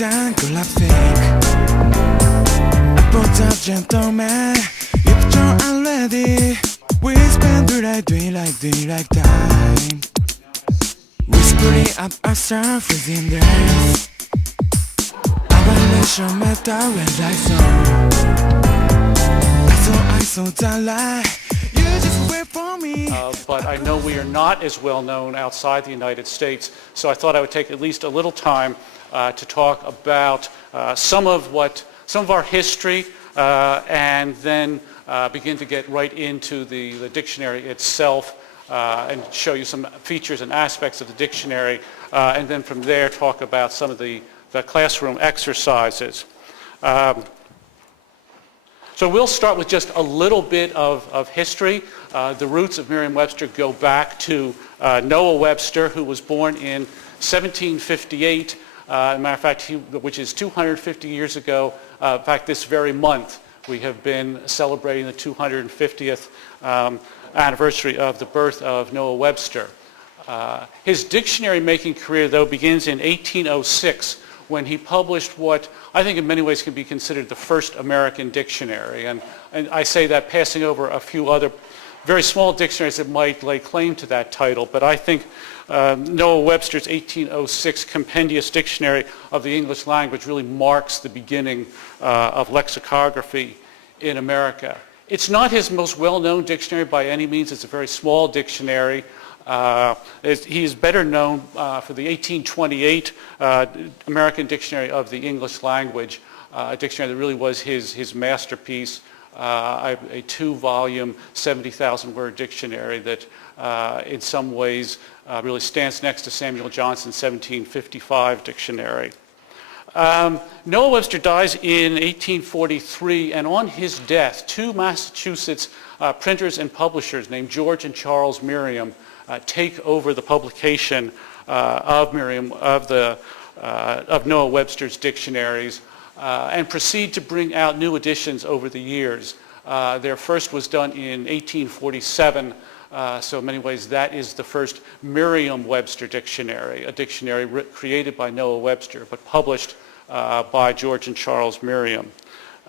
항상 콜라픽 보다 gentleman If you're unready We spend the right day like the right time Whispering up ourselves within this Our relation matter when like so I saw that lie You just wait for me But I know we are not as well known outside the United States, so I thought I would take at least a little time to talk about some of our history and then begin to get right into the dictionary itself and show you some features and aspects of the dictionary, and then from there talk about some of the classroom exercises. So we'll start with just a little bit of history. The roots of Merriam-Webster go back to Noah Webster, who was born in 1758. As a matter of fact, which is 250 years ago. In fact, this very month, we have been celebrating the 250th anniversary of the birth of Noah Webster. His dictionary-making career, though, begins in 1806, when he published what I think in many ways can be considered the first American dictionary. And I say that passing over a few other very small dictionaries that might lay claim to that title, but I think Noah Webster's 1806 Compendious Dictionary of the English Language really marks the beginning of lexicography in America. It's not his most well-known dictionary by any means. It's a very small dictionary. He is better known for the 1828 American Dictionary of the English Language, a dictionary that really was his masterpiece, a 2-volume, 70,000-word dictionary that in some ways really stands next to Samuel Johnson's 1755 dictionary. Noah Webster dies in 1843, and on his death, 2 Massachusetts printers and publishers named George and Charles Merriam take over the publication of Noah Webster's dictionaries and proceed to bring out new editions over the years. Their first was done in 1847, so in many ways that is the first Merriam-Webster dictionary, a dictionary created by Noah Webster but published by George and Charles Merriam.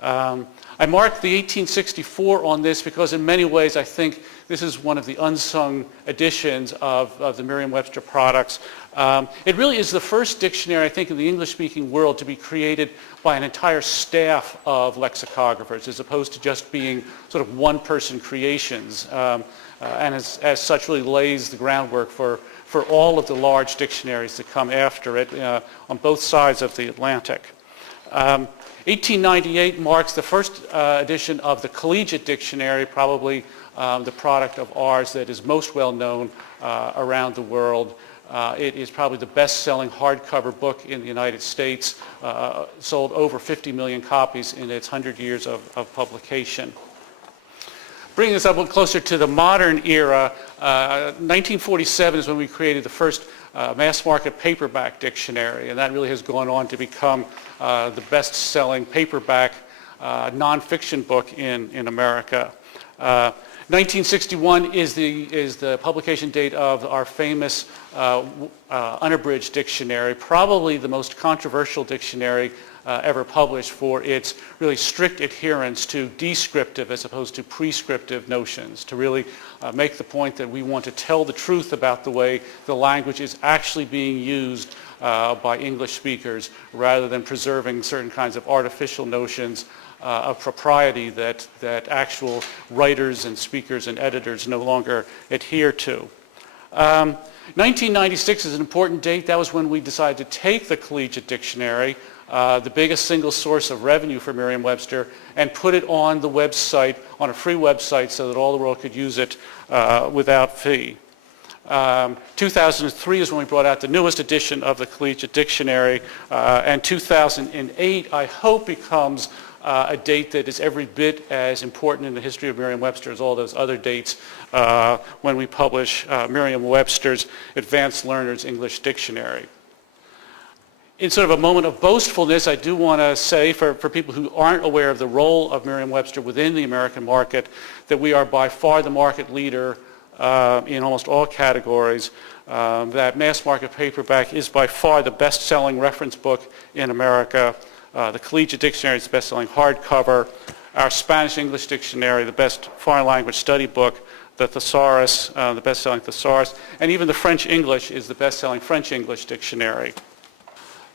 I marked the 1864 on this because in many ways I think this is one of the unsung editions of the Merriam-Webster products. It really is the first dictionary, I think, in the English-speaking world to be created by an entire staff of lexicographers as opposed to just being sort of one-person creations, and as such really lays the groundwork for all of the large dictionaries that come after it on both sides of the Atlantic. 1898 marks the first edition of the Collegiate Dictionary, probably the product of ours that is most well known around the world. It is probably the best-selling hardcover book in the United States, sold over 50 million copies in its 100 years of publication. Bringing us up a little closer to the modern era, 1947 is when we created the first mass-market paperback dictionary, and that really has gone on to become the best-selling paperback nonfiction book in America. 1961 is the publication date of our famous unabridged dictionary, probably the most controversial dictionary ever published for its really strict adherence to descriptive as opposed to prescriptive notions, to really make the point that we want to tell the truth about the way the language is actually being used by English speakers rather than preserving certain kinds of artificial notions of propriety that actual writers and speakers and editors no longer adhere to. 1996 is an important date. That was when we decided to take the Collegiate Dictionary, the biggest single source of revenue for Merriam-Webster, and put it on the website, on a free website, so that all the world could use it without fee. 2003 is when we brought out the newest edition of the Collegiate Dictionary, and 2008, I hope, becomes a date that is every bit as important in the history of Merriam-Webster as all those other dates when we publish Merriam-Webster's Advanced Learner's English Dictionary. In sort of a moment of boastfulness, I do want to say for people who aren't aware of the role of Merriam-Webster within the American market that we are by far the market leader in almost all categories, that mass market paperback is by far the best-selling reference book in America. The Collegiate Dictionary is the best-selling hardcover. Our Spanish-English Dictionary, the best foreign language study book. The Thesaurus, the best-selling Thesaurus. And even the French-English is the best-selling French-English Dictionary.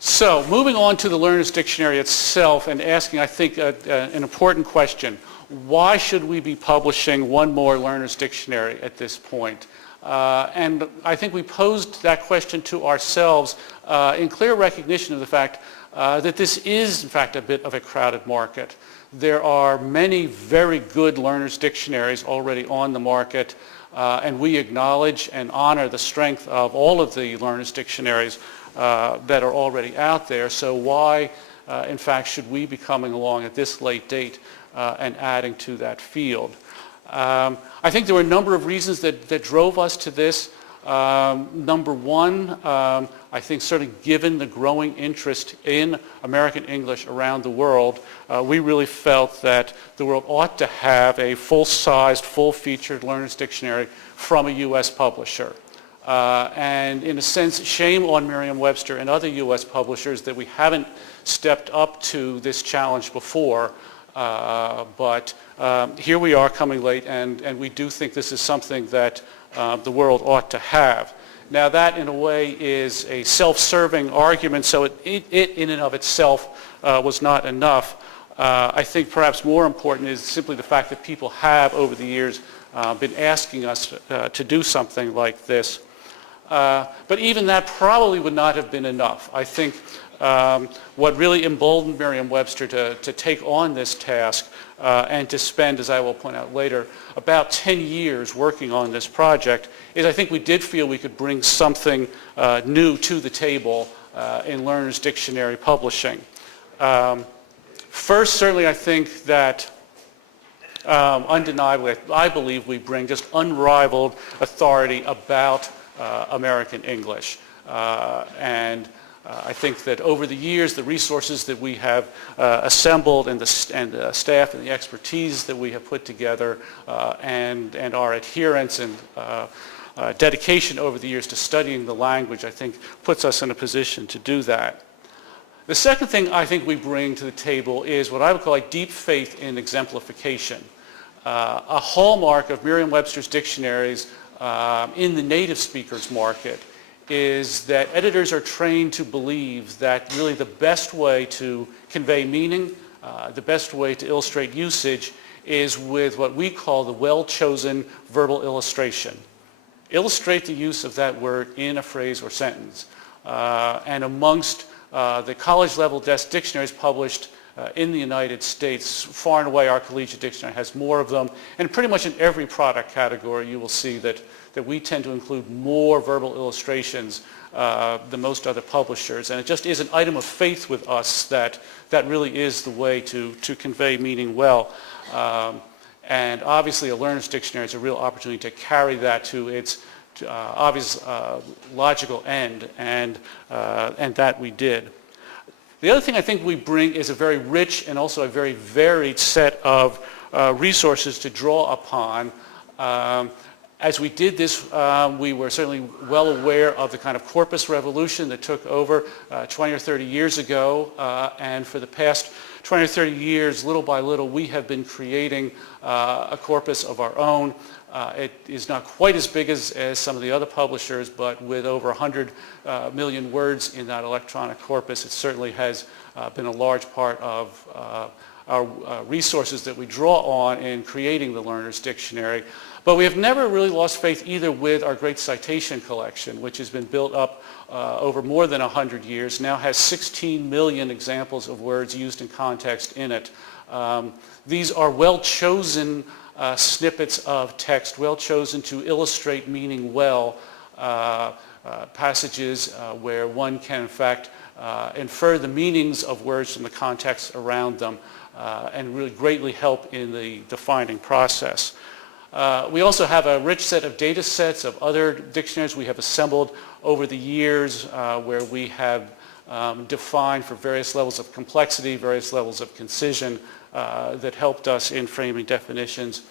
So moving on to the Learner's Dictionary itself and asking, I think, an important question. Why should we be publishing one more Learner's Dictionary at this point? And I think we posed that question to ourselves in clear recognition of the fact that this is, in fact, a bit of a crowded market. There are many very good Learner's Dictionaries already on the market, and we acknowledge and honor the strength of all of the Learner's Dictionaries that are already out there. So why, in fact, should we be coming along at this late date and adding to that field? I think there were a number of reasons that drove us to this. Number one, I think certainly given the growing interest in American English around the world, we really felt that the world ought to have a full-sized, full-featured Learner's Dictionary from a U.S. publisher. And in a sense, shame on Merriam-Webster and other U.S. publishers that we haven't stepped up to this challenge before. But here we are coming late, and we do think this is something that the world ought to have. Now that, in a way, is a self-serving argument, so it in and of itself was not enough. I think perhaps more important is simply the fact that people have, over the years, been asking us to do something like this. But even that probably would not have been enough. I think what really emboldened Merriam-Webster to take on this task and to spend, as I will point out later, about 10 years working on this project is I think we did feel we could bring something new to the table in Learner's Dictionary publishing. First, certainly I think that undeniably, I believe we bring just unrivaled authority about American English. I think that over the years, the resources that we have assembled and the staff and the expertise that we have put together and our adherence and dedication over the years to studying the language, I think, puts us in a position to do that. The second thing I think we bring to the table is what I would call a deep faith in exemplification. A hallmark of Merriam-Webster's dictionaries in the native speakers market is that editors are trained to believe that really the best way to convey meaning, the best way to illustrate usage is with what we call the well-chosen verbal illustration. Illustrate the use of that word in a phrase or sentence. And amongst the college-level dictionaries published in the United States, far and away our collegiate dictionary has more of them. And pretty much in every product category you will see that we tend to include more verbal illustrations than most other publishers. And it just is an item of faith with us that really is the way to convey meaning well. And obviously a Learner's Dictionary is a real opportunity to carry that to its obvious logical end, and that we did. The other thing I think we bring is a very rich and also a very varied set of resources to draw upon. As we did this, we were certainly well aware of the kind of corpus revolution that took over 20 or 30 years ago, and for the past 20 or 30 years, little by little, we have been creating a corpus of our own. It is not quite as big as some of the other publishers, but with over 100 million words in that electronic corpus, it certainly has been a large part of our resources that we draw on in creating the Learner's Dictionary. But we have never really lost faith either with our great citation collection, which has been built up over more than 100 years, now has 16 million examples of words used in context in it. These are well-chosen snippets of text, well chosen to illustrate meaning well, passages where one can in fact infer the meanings of words from the context around them and really greatly help in the defining process. We also have a rich set of data sets of other dictionaries we have assembled over the years where we have defined for various levels of complexity, various levels of concision that helped us in framing definitions.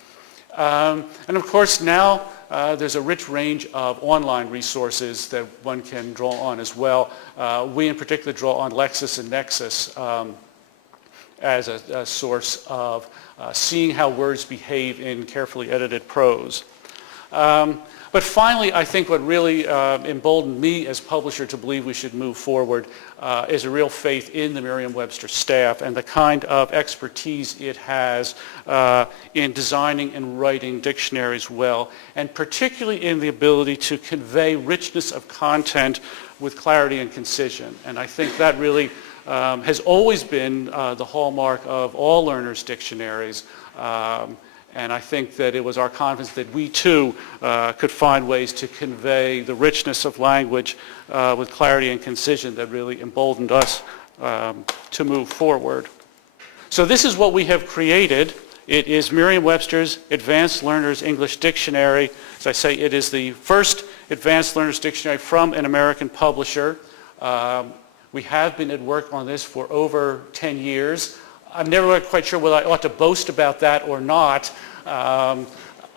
And of course now there's a rich range of online resources that one can draw on as well. We in particular draw on Lexis and Nexus as a source of seeing how words behave in carefully edited prose. But finally, I think what really emboldened me as publisher to believe we should move forward is a real faith in the Merriam-Webster staff and the kind of expertise it has in designing and writing dictionaries well, and particularly in the ability to convey richness of content with clarity and concision. And I think that really has always been the hallmark of all learners' dictionaries. And I think that it was our confidence that we too could find ways to convey the richness of language with clarity and concision that really emboldened us to move forward. So this is what we have created. It is Merriam-Webster's Advanced Learners English Dictionary. As I say, it is the first Advanced Learners Dictionary from an American publisher. We have been at work on this for over 10 years. I'm never quite sure whether I ought to boast about that or not.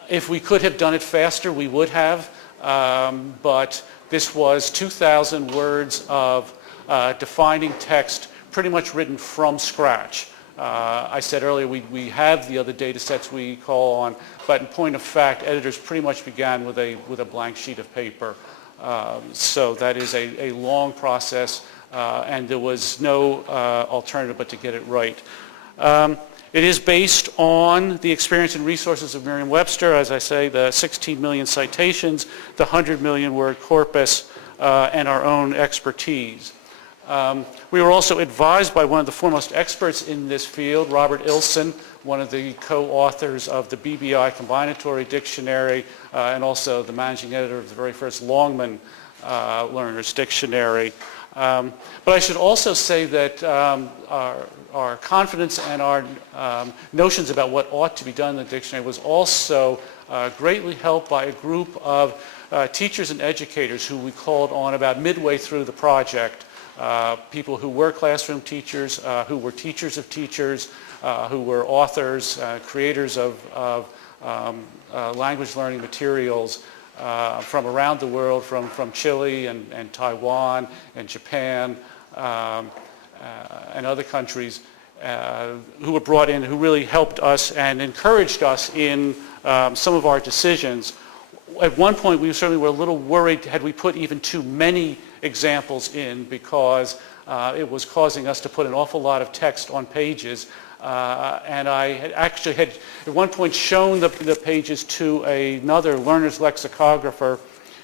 If we could have done it faster, we would have. But this was 2,000 words of defining text pretty much written from scratch. I said earlier we have the other data sets we call on, but in point of fact, editors pretty much began with a blank sheet of paper. So that is a long process, and there was no alternative but to get it right. It is based on the experience and resources of Merriam-Webster, as I say, the 16 million citations, the 100 million word corpus, and our own expertise. We were also advised by one of the foremost experts in this field, Robert Ilson, one of the co-authors of the BBI Combinatory Dictionary, and also the managing editor of the very first Longman Learners Dictionary. But I should also say that our confidence and our notions about what ought to be done in the dictionary was also greatly helped by a group of teachers and educators who we called on about midway through the project. People who were classroom teachers, who were teachers of teachers, who were authors, creators of language learning materials, from around the world, from Chile and Taiwan and Japan and other countries who were brought in, who really helped us and encouraged us in some of our decisions. At one point, we certainly were a little worried had we put even too many examples in, because it was causing us to put an awful lot of text on pages. And I had actually had at one point shown the pages to another learner's lexicographer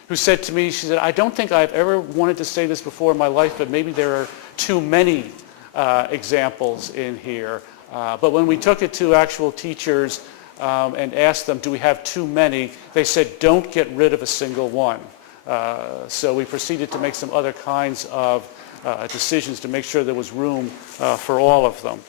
who said to me, she said, "I don't think I've ever wanted to say this before in my life, but maybe there are too many examples in here." But when we took it to actual teachers and asked them, do we have too many, they said, don't get rid of a single one. So we proceeded to make some other kinds of decisions to make sure there was room for all of them.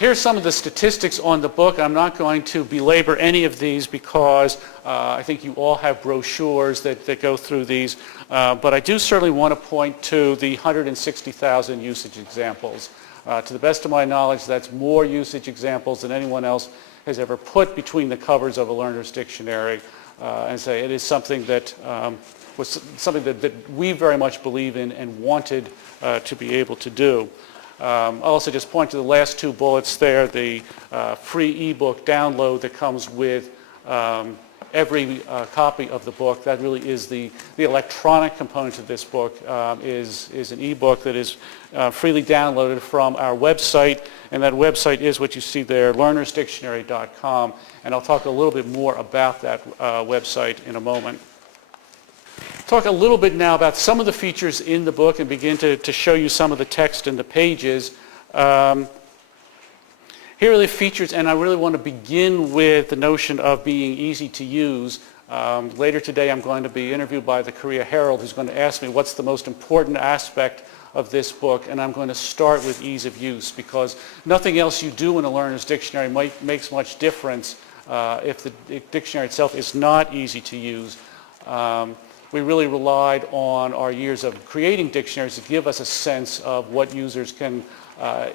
Here's some of the statistics on the book. I'm not going to belabor any of these because I think you all have brochures that go through these. But I do certainly want to point to the 160,000 usage examples. To the best of my knowledge, that's more usage examples than anyone else has ever put between the covers of a learner's dictionary. And say it is something that was something that we very much believe in and wanted to be able to do. I'll also just point to the last two bullets there, the free ebook download that comes with every copy of the book. That really is the electronic component of this book, is an ebook that is freely downloaded from our website, and that website is what you see there, learnersdictionary.com, and I'll talk a little bit more about that website in a moment. Talk a little bit now about some of the features in the book and begin to show you some of the text in the pages. Here are the features, and I really want to begin with the notion of being easy to use. Later today I'm going to be interviewed by the Korea Herald, who's going to ask me what's the most important aspect of this book, and I'm going to start with ease of use, because nothing else you do in a learner's dictionary makes much difference if the dictionary itself is not easy to use. we really relied on our years of creating dictionaries to give us a sense of what users can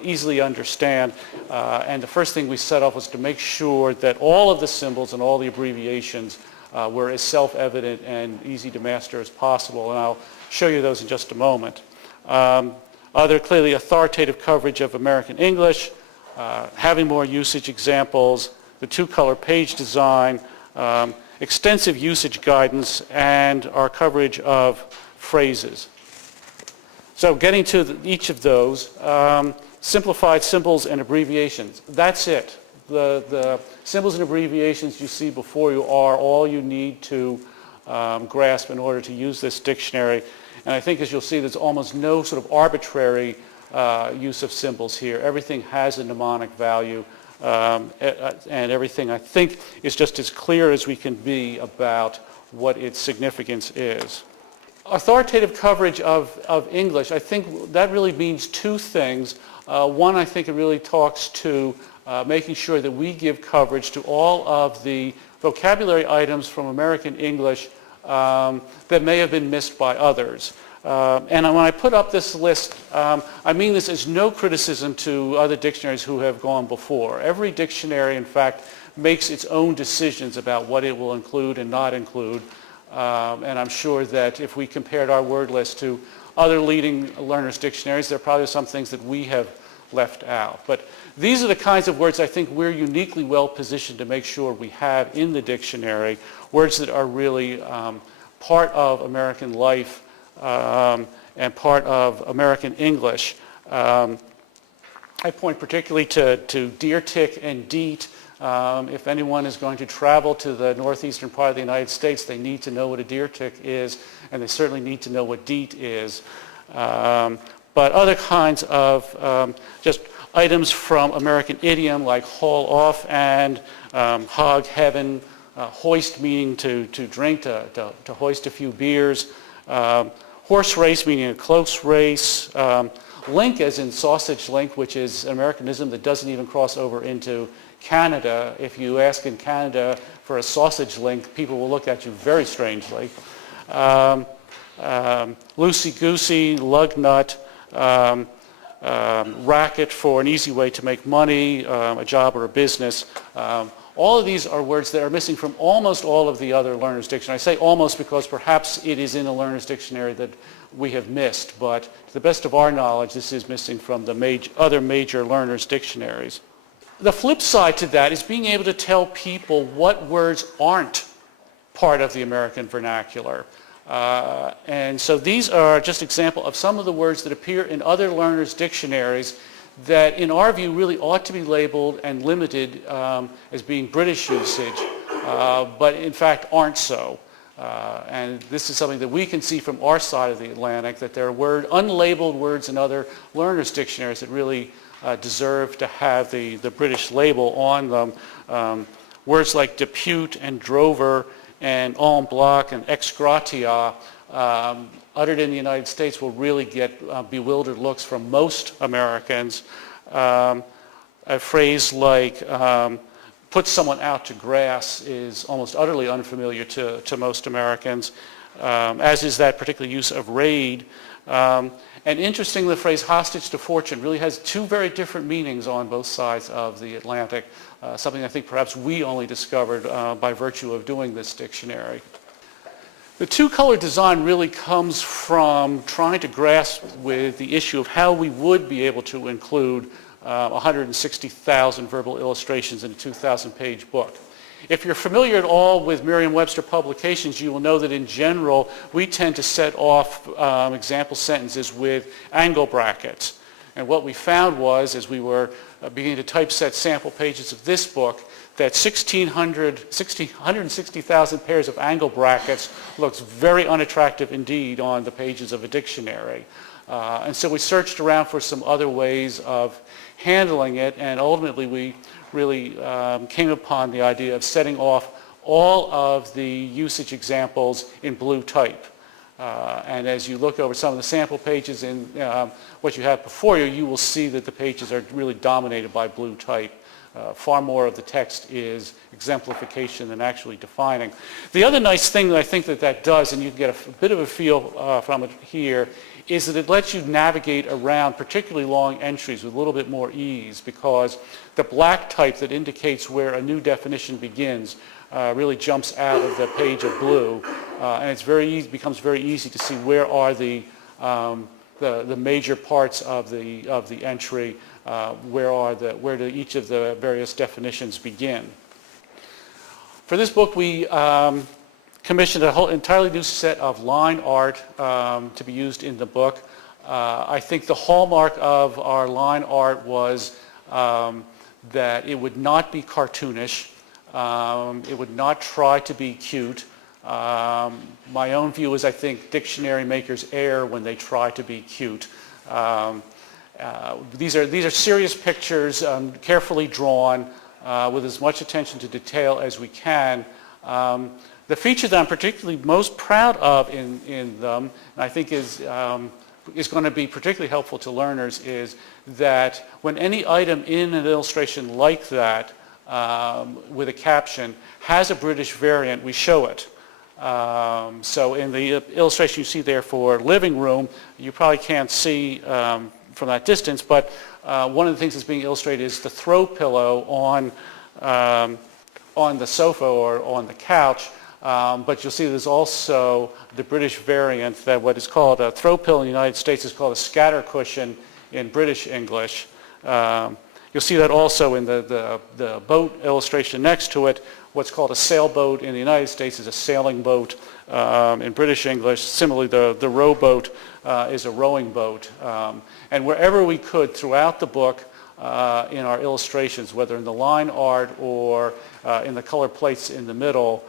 easily understand. And the first thing we set off was to make sure that all of the symbols and all the abbreviations were as self-evident and easy to master as possible. And I'll show you those in just a moment. Other clearly authoritative coverage of American English, having more usage examples, the two-color page design, extensive usage guidance, and our coverage of phrases. So getting to each of those, simplified symbols and abbreviations. That's it. The symbols and abbreviations you see before you are all you need to grasp in order to use this dictionary. And I think, as you'll see, there's almost no sort of arbitrary use of symbols here. Everything has a mnemonic value. And everything, I think, is just as clear as we can be about what its significance is. Authoritative coverage of English, I think that really means two things. One, I think it really talks to making sure that we give coverage to all of the vocabulary items from American English that may have been missed by others. And when I put up this list, I mean this as no criticism to other dictionaries who have gone before. Every dictionary, in fact, makes its own decisions about what it will include and not include. And I'm sure that if we compared our word list to other leading learners' dictionaries, there are probably some things that we have left out. But these are the kinds of words I think we're uniquely well positioned to make sure we have in the dictionary, words that are really part of American life and part of American English. I point particularly to deer tick and deet. If anyone is going to travel to the northeastern part of the United States, they need to know what a deer tick is, and they certainly need to know what deet is. But other kinds of just items from American idiom, like haul off and hog heaven, hoist meaning to drink, to hoist a few beers, horse race meaning a close race, link as in sausage link, which is an Americanism that doesn't even cross over into Canada. If you ask in Canada for a sausage link, people will look at you very strangely. Loosey-goosey, lug nut, racket for an easy way to make money, a job or a business. All of these are words that are missing from almost all of the other learners' dictionaries. I say almost because perhaps it is in a learner's dictionary that we have missed, but to the best of our knowledge, this is missing from the other major learners' dictionaries. The flip side to that is being able to tell people what words aren't part of the American vernacular. And so these are just examples of some of the words that appear in other learners' dictionaries that, in our view, really ought to be labeled and limited as being British usage, but in fact aren't so. And this is something that we can see from our side of the Atlantic, that there are unlabeled words in other learners' dictionaries that really deserve to have the British label on them. Words like depute and drover and en bloc and ex gratia, uttered in the United States, will really get bewildered looks from most Americans. A phrase like put someone out to grass is almost utterly unfamiliar to most Americans, as is that particular use of raid. And interestingly, the phrase hostage to fortune really has two very different meanings on both sides of the Atlantic, something I think perhaps we only discovered by virtue of doing this dictionary. The two-color design really comes from trying to grasp with the issue of how we would be able to include 160,000 verbal illustrations in a 2,000-page book. If you're familiar at all with Merriam-Webster publications, you will know that in general we tend to set off example sentences with angle brackets. And what we found was, as we were beginning to typeset sample pages of this book, that 160,000 pairs of angle brackets looks very unattractive indeed on the pages of a dictionary. And so we searched around for some other ways of handling it, and ultimately we really came upon the idea of setting off all of the usage examples in blue type. And as you look over some of the sample pages in what you have before you, you will see that the pages are really dominated by blue type. Far more of the text is exemplification than actually defining. The other nice thing that I think that does, and you can get a bit of a feel from it here, is that it lets you navigate around particularly long entries with a little bit more ease, because the black type that indicates where a new definition begins really jumps out of the page of blue, and it's becomes very easy to see where are the major parts of the entry, where do each of the various definitions begin. For this book, we commissioned a whole entirely new set of line art to be used in the book. I think the hallmark of our line art was that it would not be cartoonish. It would not try to be cute. My own view is I think dictionary makers err when they try to be cute. These are serious pictures, carefully drawn, with as much attention to detail as we can. The feature that I'm particularly most proud of in them, and I think is going to be particularly helpful to learners, is that when any item in an illustration like that, with a caption, has a British variant, we show it. So in the illustration you see there for living room, you probably can't see from that distance, but one of the things that's being illustrated is the throw pillow on the sofa or on the couch. But you'll see there's also the British variant, that what is called a throw pillow in the United States is called a scatter cushion in British English. You'll see that also in the boat illustration next to it. What's called a sailboat in the United States is a sailing boat in British English. Similarly, the rowboat is a rowing boat. And wherever we could throughout the book, in our illustrations, whether in the line art or in the color plates in the middle,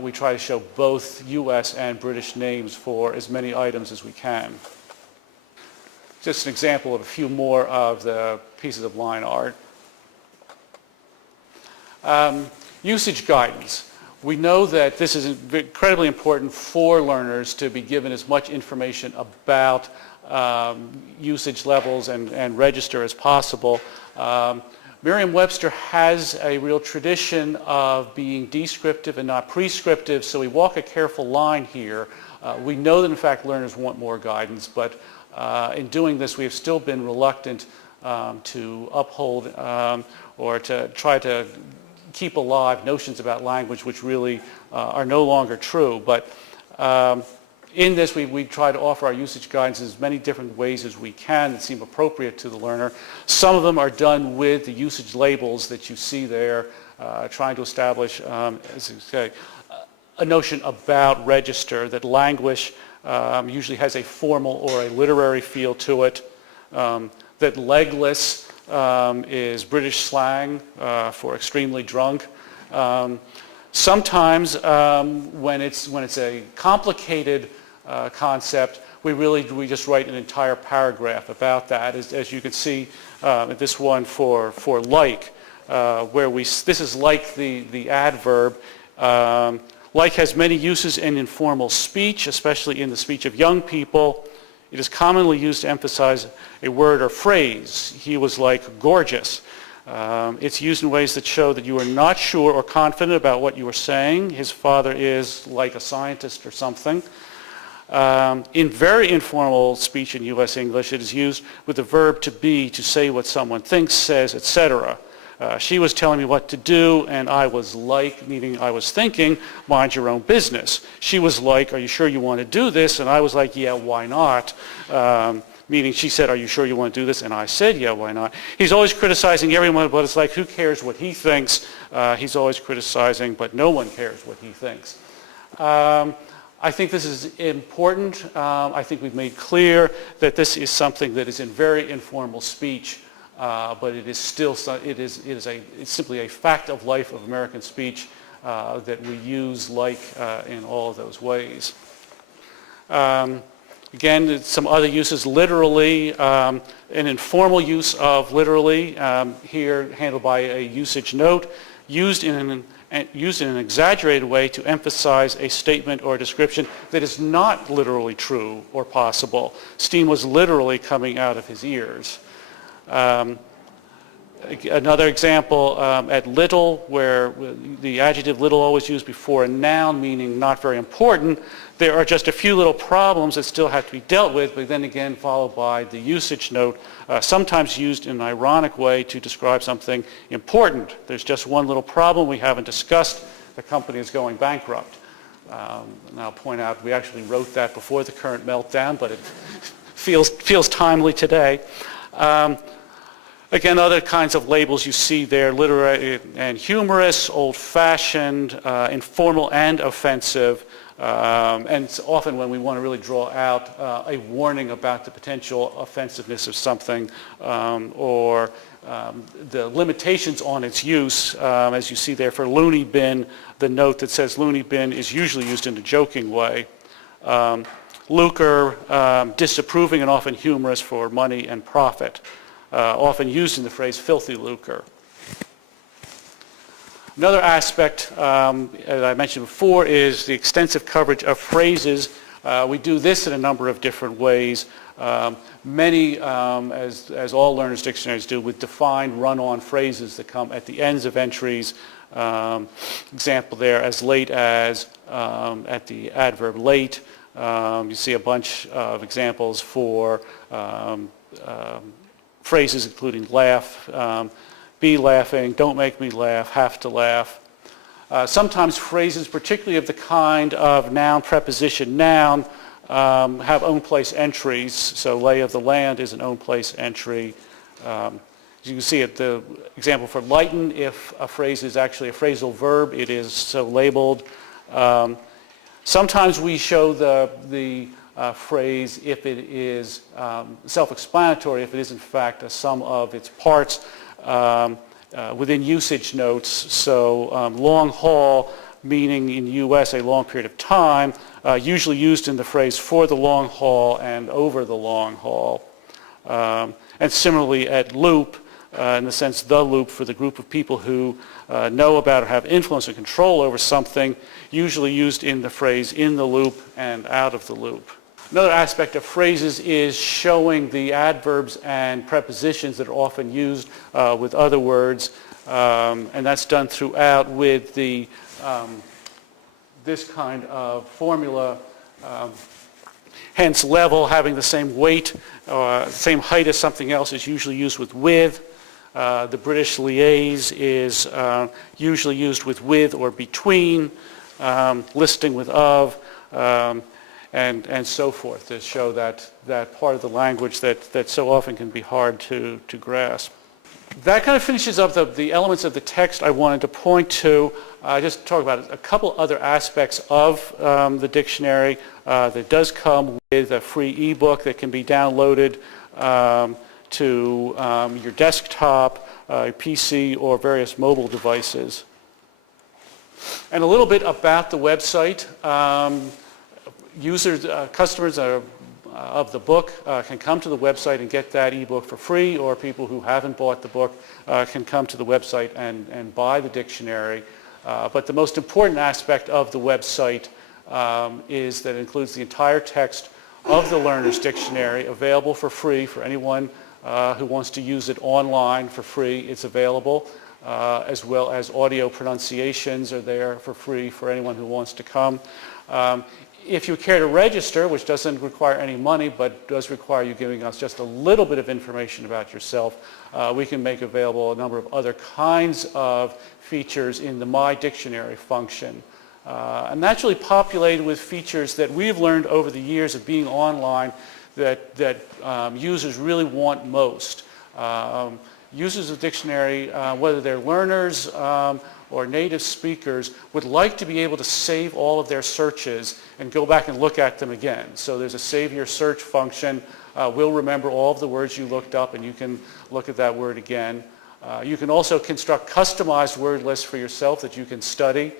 we try to show both U.S. and British names for as many items as we can. Just an example of a few more of the pieces of line art. Usage guidance. We know that this is incredibly important for learners to be given as much information about usage levels and register as possible. Merriam-Webster has a real tradition of being descriptive and not prescriptive, so we walk a careful line here. We know that in fact learners want more guidance, but in doing this we have still been reluctant to uphold or to try to keep alive notions about language which really are no longer true. But in this, we try to offer our usage guidance in as many different ways as we can that seem appropriate to the learner. Some of them are done with the usage labels that you see there, trying to establish, as you say, a notion about register, that language usually has a formal or a literary feel to it, that legless is British slang for extremely drunk. Sometimes when it's a complicated concept, we just write an entire paragraph about that, as you can see this one for like, where this is like the adverb. Like has many uses in informal speech, especially in the speech of young people. It is commonly used to emphasize a word or phrase. He was like gorgeous. It's used in ways that show that you are not sure or confident about what you are saying. His father is like a scientist or something. In very informal speech in U.S. English, it is used with the verb to be, to say what someone thinks, says, etc. She was telling me what to do, and I was like, meaning I was thinking, mind your own business. She was like, are you sure you want to do this? And I was like, yeah, why not? Meaning she said, are you sure you want to do this? And I said, yeah, why not? He's always criticizing everyone, but it's like, who cares what he thinks? He's always criticizing, but no one cares what he thinks. I think this is important. I think we've made clear that this is something that is in very informal speech, but it is still, it's simply a fact of life of American speech that we use like in all of those ways. Again, some other uses, literally, an informal use of literally, here handled by a usage note, used in an exaggerated way to emphasize a statement or a description that is not literally true or possible. Steam was literally coming out of his ears. Another example, at little, where the adjective little always used before a noun, meaning not very important, there are just a few little problems that still have to be dealt with, but then again followed by the usage note, sometimes used in an ironic way to describe something important. There's just one little problem we haven't discussed. The company is going bankrupt. And I'll point out we actually wrote that before the current meltdown, but it feels timely today. Again, other kinds of labels you see there, literary and humorous, old-fashioned, informal and offensive, and it's often when we want to really draw out a warning about the potential offensiveness of something or the limitations on its use. As you see there for loony bin, the note that says loony bin is usually used in a joking way. Lucre, disapproving and often humorous for money and profit. Often used in the phrase filthy lucre. Another aspect, as I mentioned before, is the extensive coverage of phrases. We do this in a number of different ways. Many, as all learners' dictionaries do, with defined run-on phrases that come at the ends of entries. Example there, as late as, at the adverb late. You see a bunch of examples for phrases including laugh, be laughing, don't make me laugh, have to laugh. Sometimes phrases, particularly of the kind of noun, preposition, noun, have own place entries. So lay of the land is an own place entry. As you can see at the example for lighten, if a phrase is actually a phrasal verb, it is so labeled. Sometimes we show the phrase if it is self-explanatory, if it is in fact a sum of its parts within usage notes. So long haul, meaning in the U.S. a long period of time, usually used in the phrase for the long haul and over the long haul. And similarly at loop, in the sense the loop for the group of people who know about or have influence and control over something, usually used in the phrase in the loop and out of the loop. Another aspect of phrases is showing the adverbs and prepositions that are often used with other words, and that's done throughout with the this kind of formula. Hence, level, having the same weight, same height as something else, is usually used with. The British liaise is usually used with or between, listing with of. And so forth, to show that part of the language that so often can be hard to grasp. That kind of finishes up the elements of the text I wanted to point to. Just talk about a couple other aspects of the dictionary that does come with a free ebook that can be downloaded to your desktop, your PC, or various mobile devices. And a little bit about the website. Users, customers of the book can come to the website and get that ebook for free, or people who haven't bought the book can come to the website and buy the dictionary. But the most important aspect of the website is that it includes the entire text of the Learner's Dictionary, available for free for anyone who wants to use it online for free. It's available, as well as audio pronunciations are there for free for anyone who wants to come. If you care to register, which doesn't require any money but does require you giving us just a little bit of information about yourself, we can make available a number of other kinds of features in the My Dictionary function. And that's really populated with features that we've learned over the years of being online that users really want most. Users of dictionary, whether they're learners or native speakers, would like to be able to save all of their searches and go back and look at them again. So there's a save your search function. We'll remember all of the words you looked up, and you can look at that word again. You can also construct customized word lists for yourself that you can study.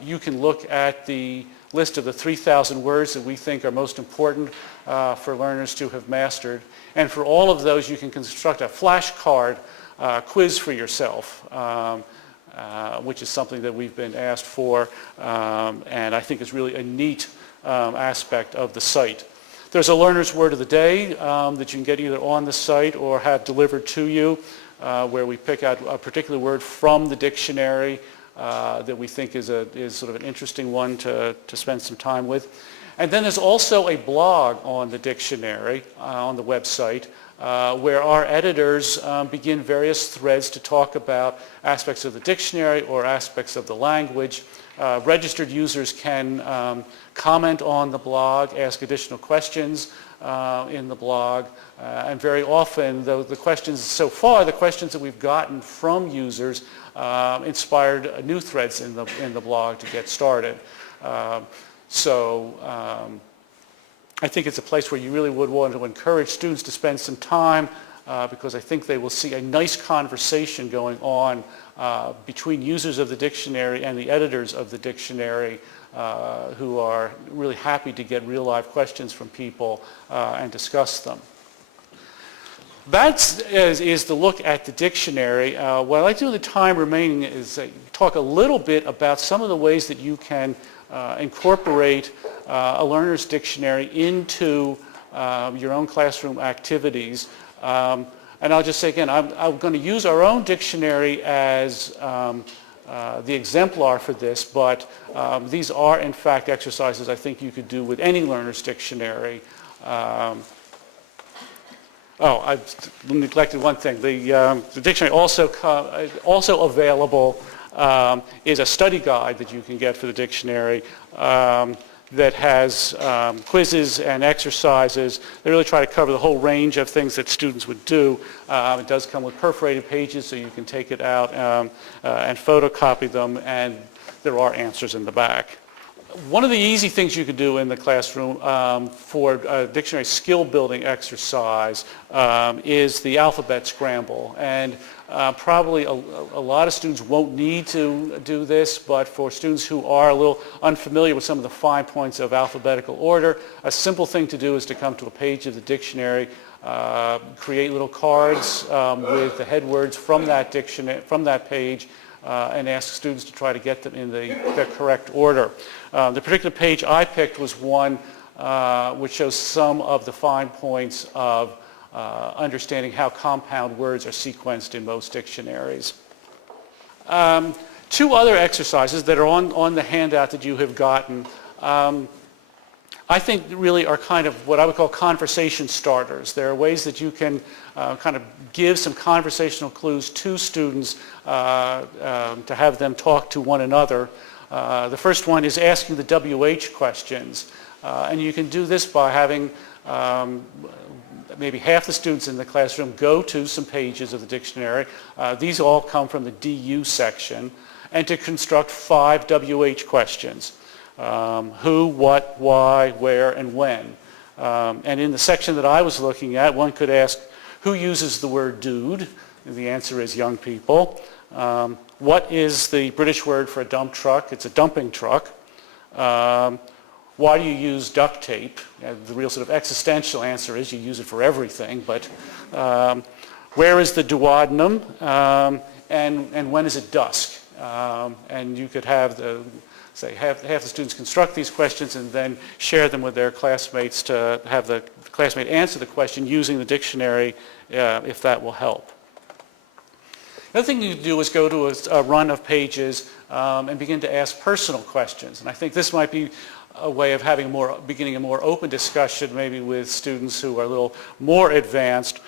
You can look at the list of the 3,000 words that we think are most important for learners to have mastered. And for all of those, you can construct a flashcard quiz for yourself, which is something that we've been asked for, and I think is really a neat aspect of the site. There's a learner's word of the day that you can get either on the site or have delivered to you. where we pick out a particular word from the dictionary that we think is sort of an interesting one to spend some time with. And then there's also a blog on the dictionary, on the website, where our editors begin various threads to talk about aspects of the dictionary or aspects of the language. Registered users can comment on the blog, ask additional questions in the blog, and very often the questions so far, the questions that we've gotten from users inspired new threads in the blog to get started. I think it's a place where you really would want to encourage students to spend some time because I think they will see a nice conversation going on between users of the dictionary and the editors of the dictionary who are really happy to get real live questions from people and discuss them. That is the look at the dictionary. What I'd like to do in the time remaining is talk a little bit about some of the ways that you can incorporate a learner's dictionary into your own classroom activities. And I'll just say again, I'm going to use our own dictionary as the exemplar for this, but these are in fact exercises I think you could do with any learner's dictionary. I neglected one thing. The dictionary also available is a study guide that you can get for the dictionary that has quizzes and exercises. They really try to cover the whole range of things that students would do. It does come with perforated pages so you can take it out and photocopy them, and there are answers in the back. One of the easy things you could do in the classroom for a dictionary skill building exercise is the alphabet scramble. And probably a lot of students won't need to do this, but for students who are a little unfamiliar with some of the fine points of alphabetical order, a simple thing to do is to come to a page of the dictionary, create little cards with the head words from that dictionary, from that page, and ask students to try to get them in the correct order. The particular page I picked was one which shows some of the fine points of understanding how compound words are sequenced in most dictionaries. Two other exercises that are on the handout that you have gotten I think really are kind of what I would call conversation starters. There are ways that you can kind of give some conversational clues to students to have them talk to one another. The first one is asking the WH questions. And you can do this by having maybe half the students in the classroom go to some pages of the dictionary. These all come from the DU section. And to construct 5 WH questions. Who, what, why, where, and when. And in the section that I was looking at, one could ask, who uses the word dude? And the answer is young people. What is the British word for a dump truck? It's a dumping truck. Why do you use duct tape? The real sort of existential answer is you use it for everything, but where is the duodenum? And when is it dusk? And you could have half the students construct these questions and then share them with their classmates to have the classmate answer the question using the dictionary if that will help. The other thing you can do is go to a run of pages and begin to ask personal questions. And I think this might be a way of beginning a more open discussion maybe with students who are a little more advanced.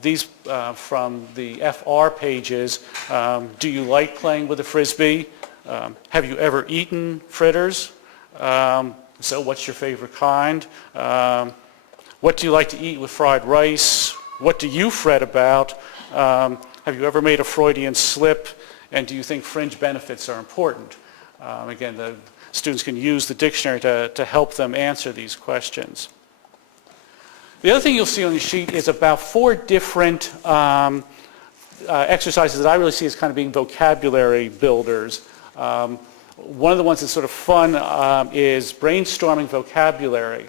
These from the FR pages, do you like playing with a Frisbee? Have you ever eaten fritters? So what's your favorite kind? What do you like to eat with fried rice? What do you fret about? Have you ever made a Freudian slip? And do you think fringe benefits are important? Again, the students can use the dictionary to help them answer these questions. The other thing you'll see on the sheet is about 4 different exercises that I really see as kind of being vocabulary builders. One of the ones that's sort of fun is brainstorming vocabulary.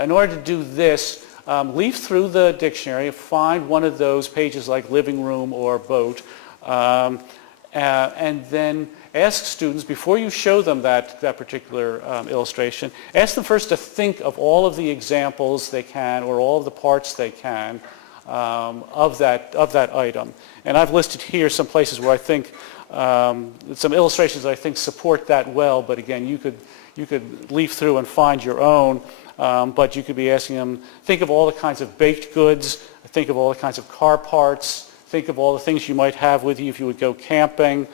In order to do this, leaf through the dictionary, find one of those pages like living room or boat, and then ask students, before you show them that particular illustration, ask them first to think of all of the examples they can or all of the parts they can of that item. And I've listed here some places where I think, some illustrations that I think support that well, but again, you could leaf through and find your own, but you could be asking them, think of all the kinds of baked goods, think of all the kinds of car parts, think of all the things you might have with you if you would go camping,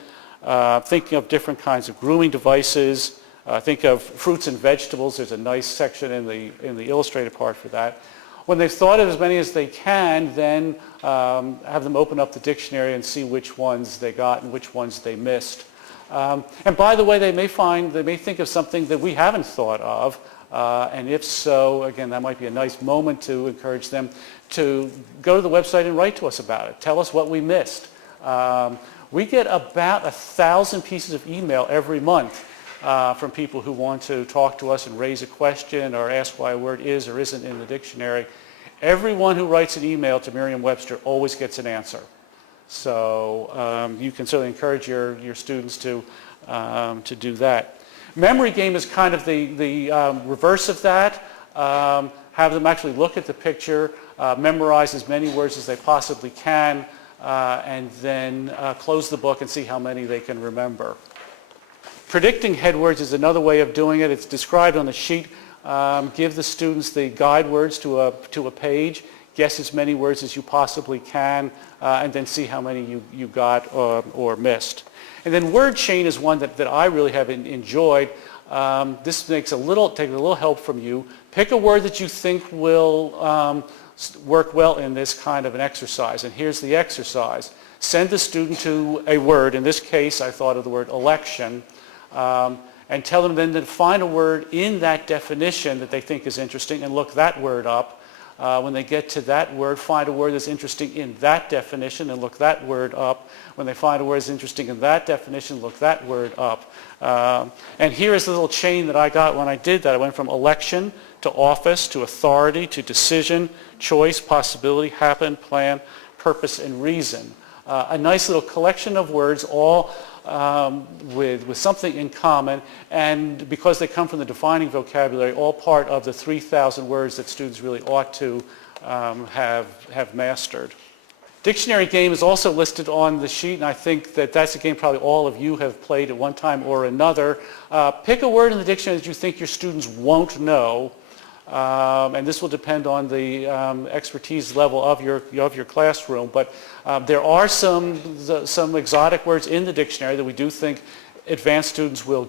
thinking of different kinds of grooming devices, think of fruits and vegetables. There's a nice section in the illustrated part for that. When they've thought of as many as they can, then have them open up the dictionary and see which ones they got and which ones they missed. And by the way, they may think of something that we haven't thought of, and if so, again, that might be a nice moment to encourage them to go to the website and write to us about it. Tell us what we missed. We get about 1,000 pieces of email every month from people who want to talk to us and raise a question or ask why a word is or isn't in the dictionary. Everyone who writes an email to Merriam-Webster always gets an answer. So you can certainly encourage your students to do that. Memory game is kind of the reverse of that. Have them actually look at the picture, memorize as many words as they possibly can, and then close the book and see how many they can remember. Predicting head words is another way of doing it. It's described on the sheet. Give the students the guide words to a page. Guess as many words as you possibly can, and then see how many you got or missed. And then word chain is one that I really have enjoyed. This takes a little help from you. Pick a word that you think will work well in this kind of an exercise. And here's the exercise. Send the student to a word. In this case, I thought of the word election. And tell them then to find a word in that definition that they think is interesting and look that word up. When they get to that word, find a word that's interesting in that definition and look that word up. When they find a word that's interesting in that definition, look that word up. And here is the little chain that I got when I did that. I went from election to office to authority to decision, choice, possibility, happen, plan, purpose, and reason. A nice little collection of words, all with something in common, and because they come from the defining vocabulary, all part of the 3,000 words that students really ought to have mastered. Dictionary game is also listed on the sheet, and I think that's a game probably all of you have played at one time or another. Pick a word in the dictionary that you think your students won't know, and this will depend on the expertise level of your classroom. But there are some exotic words in the dictionary that we do think advanced students will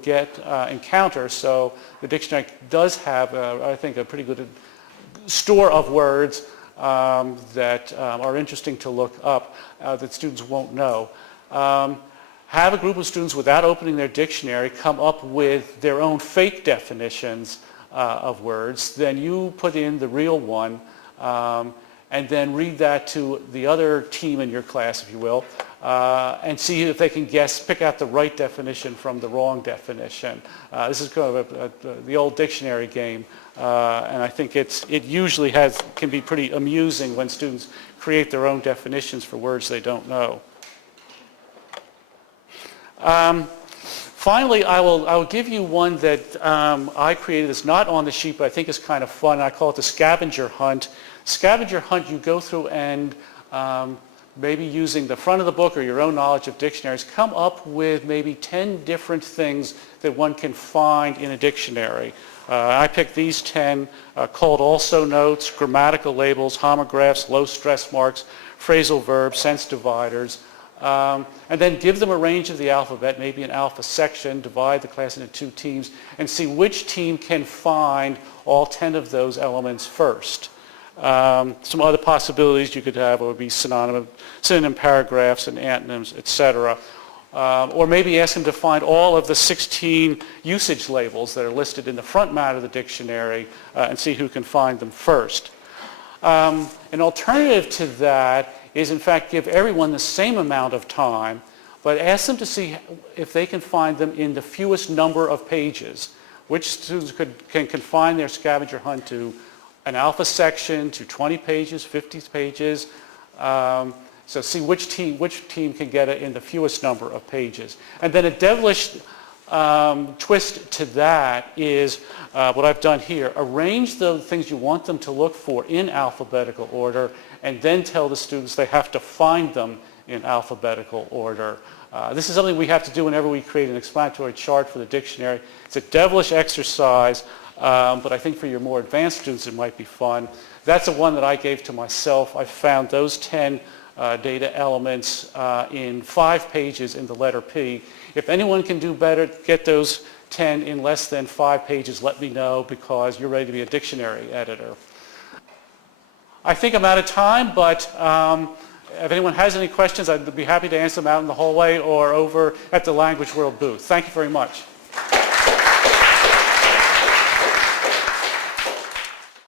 encounter. So the dictionary does have, I think, a pretty good store of words that are interesting to look up that students won't know. Have a group of students, without opening their dictionary, come up with their own fake definitions of words. Then you put in the real one and then read that to the other team in your class, if you will, and see if they can pick out the right definition from the wrong definition. This is kind of the old dictionary game, and I think it usually can be pretty amusing when students create their own definitions for words they don't know. Finally, I will give you one that I created that's not on the sheet, but I think is kind of fun. I call it the scavenger hunt. Scavenger hunt, you go through and maybe using the front of the book or your own knowledge of dictionaries, come up with maybe 10 different things that one can find in a dictionary. I picked these 10 called also notes, grammatical labels, homographs, low stress marks, phrasal verbs, sense dividers. And then give them a range of the alphabet, maybe an alpha section, divide the class into 2 teams, and see which team can find all 10 of those elements first. Some other possibilities you could have would be synonym paragraphs and antonyms, etc. Or maybe ask them to find all of the 16 usage labels that are listed in the front matter of the dictionary and see who can find them first. An alternative to that is, in fact, give everyone the same amount of time, but ask them to see if they can find them in the fewest number of pages. Which students can confine their scavenger hunt to an alpha section, to 20 pages, 50 pages. So see which team can get it in the fewest number of pages. And then a devilish twist to that is what I've done here. Arrange the things you want them to look for in alphabetical order and then tell the students they have to find them in alphabetical order. This is something we have to do whenever we create an explanatory chart for the dictionary. It's a devilish exercise, but I think for your more advanced students it might be fun. That's the one that I gave to myself. I found those 10 data elements in 5 pages in the letter P. If anyone can do better, get those 10 in less than 5 pages, let me know, because you're ready to be a dictionary editor. I think I'm out of time, but if anyone has any questions, I'd be happy to answer them out in the hallway or over at the Language World booth. Thank you very much.